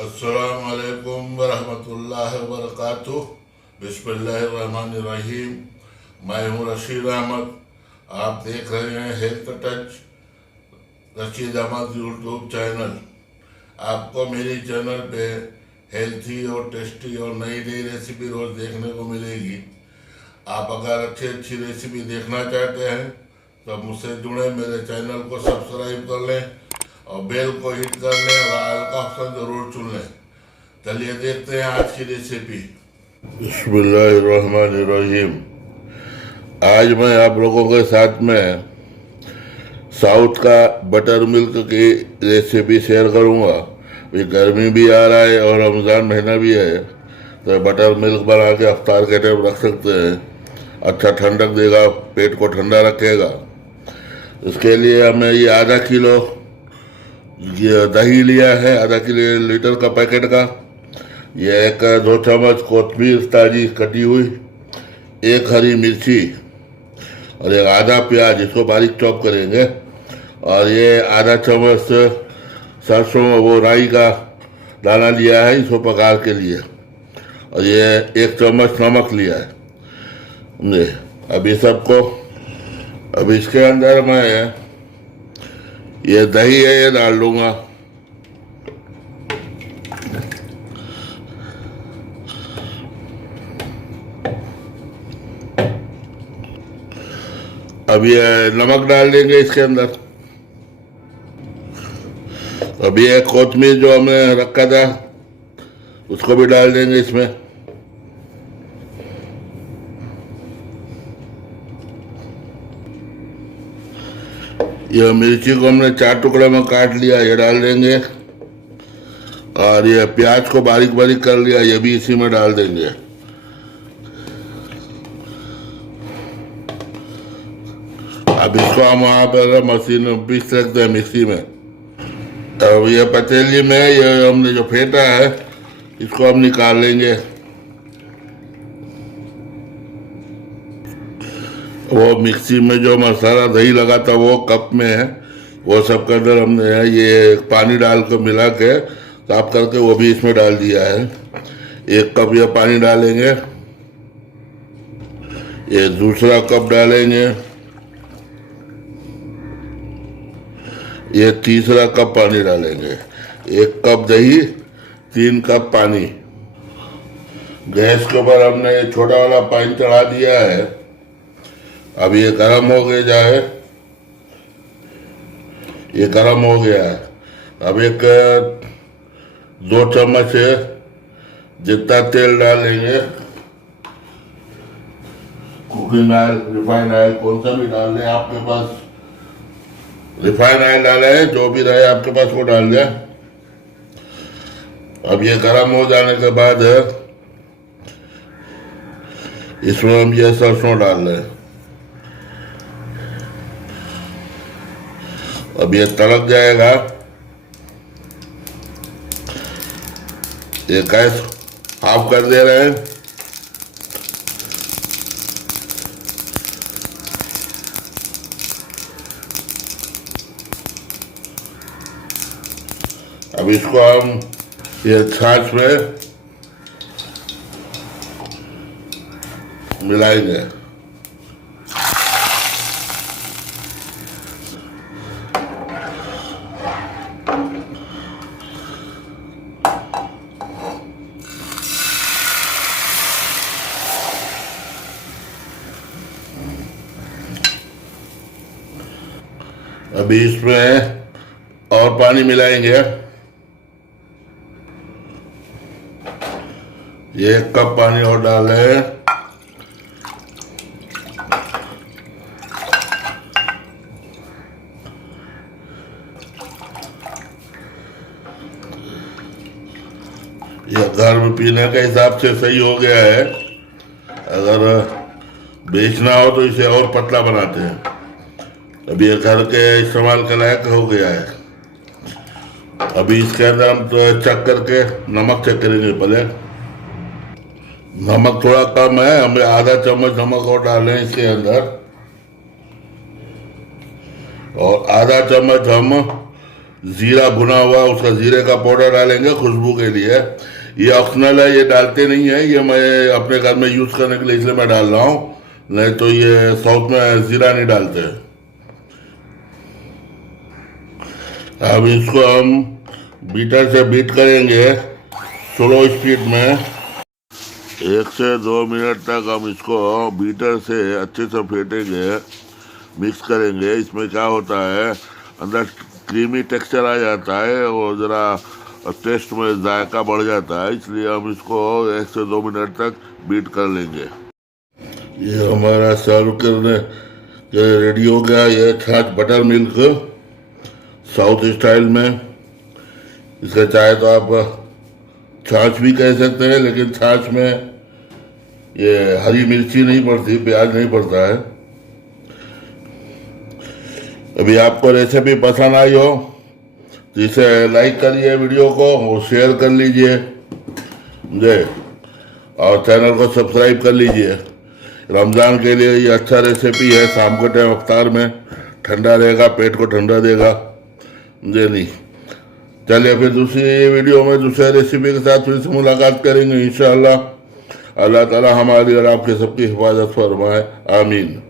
अस्सलामुअलैकुम वरहमतुल्लाहि वबरकातुह। बिस्मिल्लाहिर्रहमानिर्रहीम। मैं हूँ रशीद अहमद। आप देख रहे हैं health touch Rashid Ahmed YouTube channel. आपको मेरी चैनल पे हेल्थी और टेस्टी और नई नई रेसिपी रोज़ देखने को मिलेगी। आप अगर अच्छी अच्छी रेसिपी देखना चाहते हैं तो मुझसे जुड़े, मेरे चैनल को सब्सक्राइब कर लें और बेल को हिट कर लें और ऑल का ऑप्शन ज़रूर चुन लें। चलिए देखते हैं आज की रेसिपी। बिस्मिल्लाहिर्रहमानिर्रहीम। आज मैं आप लोगों के साथ में साउथ का बटर मिल्क की रेसिपी शेयर करूंगा। अभी गर्मी भी आ रहा है और रमज़ान महीना भी है, तो बटर मिल्क बना के अफ्तार के टाइम रख सकते हैं। अच्छा ठंडक देगा, पेट को ठंडा रखेगा। इसके लिए हमें ये आधा किलो ये दही लिया है, आधा किलो लीटर का पैकेट का। ये एक 2 चम्मच कोतमीर ताजी कटी हुई, एक हरी मिर्ची और एक आधा प्याज, इसको बारीक चॉप करेंगे। और ये आधा चम्मच सरसों वो राई का दाना लिया है, इसको पकाने के लिए। और ये 1 चम्मच नमक लिया है हमने। अभी सबको, अब इसके अंदर मैं ये दही है ये डाल लूँगा। अब ये नमक डाल देंगे इसके अंदर। अब ये कोतमीर जो हमने रखा था उसको भी डाल देंगे इसमें। ये मिर्ची को हमने 4 टुकड़े में काट लिया, ये डाल देंगे। और ये प्याज को बारीक बारीक कर लिया, ये भी इसी में डाल देंगे। अब इसको हम वहाँ पर मशीन में पीस सकते हैं, मिक्सी में। अब ये पतीली में ये हमने जो फेंटा है इसको हम निकाल लेंगे। वो मिक्सी में जो मसाला दही लगा था वो कप में है, वो सब के अंदर हमने ये पानी डाल कर मिला के साफ करके वो भी इसमें डाल दिया है। 1 कप ये पानी डालेंगे, ये दूसरा कप डालेंगे, ये तीसरा कप पानी डालेंगे। 1 कप दही, 3 कप पानी। गैस के ऊपर हमने ये छोटा वाला पैन चढ़ा दिया है। अब ये गर्म हो गया जाए, ये गर्म हो गया है। अब एक 2 चम्मच जितना तेल डालेंगे, कुकिंग ऑयल, रिफाइंड ऑयल, कौन सा भी डाल लें आपके पास। रिफाइंड ऑयल डालें, जो भी रहे आपके पास वो डाल दें। अब ये गर्म हो जाने के बाद इसमें हम ये सरसों डाल लें। अब ये तड़क जाएगा। ये गैस ऑफ कर दे रहे हैं। अब इसको हम ये छाछ में मिलाएंगे। अभी इसमें और पानी मिलाएंगे। ये 1 कप पानी और डाले। ये घर में पीने के हिसाब से सही हो गया है। अगर बेचना हो तो इसे और पतला बनाते हैं। अभी ये घर के इस्तेमाल के लायक हो गया है। अभी इसके अंदर हम तो चेक करके नमक चेक करेंगे पहले। नमक थोड़ा कम है, हमें आधा चम्मच नमक और डालें इसके अंदर। और आधा चम्मच हम जीरा भुना हुआ, उसका जीरे का पाउडर डालेंगे खुशबू के लिए। ये ऑप्शनल है, ये डालते नहीं है, ये मैं अपने घर में यूज करने के लिए इसलिए मैं डाल रहा हूँ, नहीं तो ये साउथ में जीरा नहीं डालते। अब इसको हम बीटर से बीट करेंगे स्लो स्पीड में। 1 से 2 मिनट तक हम इसको बीटर से अच्छे से फेंटेंगे, मिक्स करेंगे। इसमें क्या होता है, अंदर क्रीमी टेक्सचर आ जाता है और ज़रा टेस्ट में जायका बढ़ जाता है, इसलिए हम इसको 1 से 2 मिनट तक बीट कर लेंगे। ये हमारा सर्व करने के रेडी हो गया। ये छाछ बटर मिल्क साउथ स्टाइल में। इसका चाहे तो आप छाछ भी कह सकते हैं, लेकिन छाछ में ये हरी मिर्ची नहीं पड़ती, प्याज नहीं पड़ता है। अभी आपको रेसिपी पसंद आई हो तो इसे लाइक करिए वीडियो को और शेयर कर लीजिए जी, और चैनल को सब्सक्राइब कर लीजिए। रमज़ान के लिए ये अच्छा रेसिपी है, शाम को टाइम इफ्तार में ठंडा रहेगा, पेट को ठंडा देगा जी। नहीं चलिए फिर दूसरी वीडियो में दूसरे रेसिपी के साथ फिर से मुलाकात करेंगे इंशाअल्लाह। अल्लाह ताला हमारी और आपके सबकी हिफाजत फरमाए, आमीन।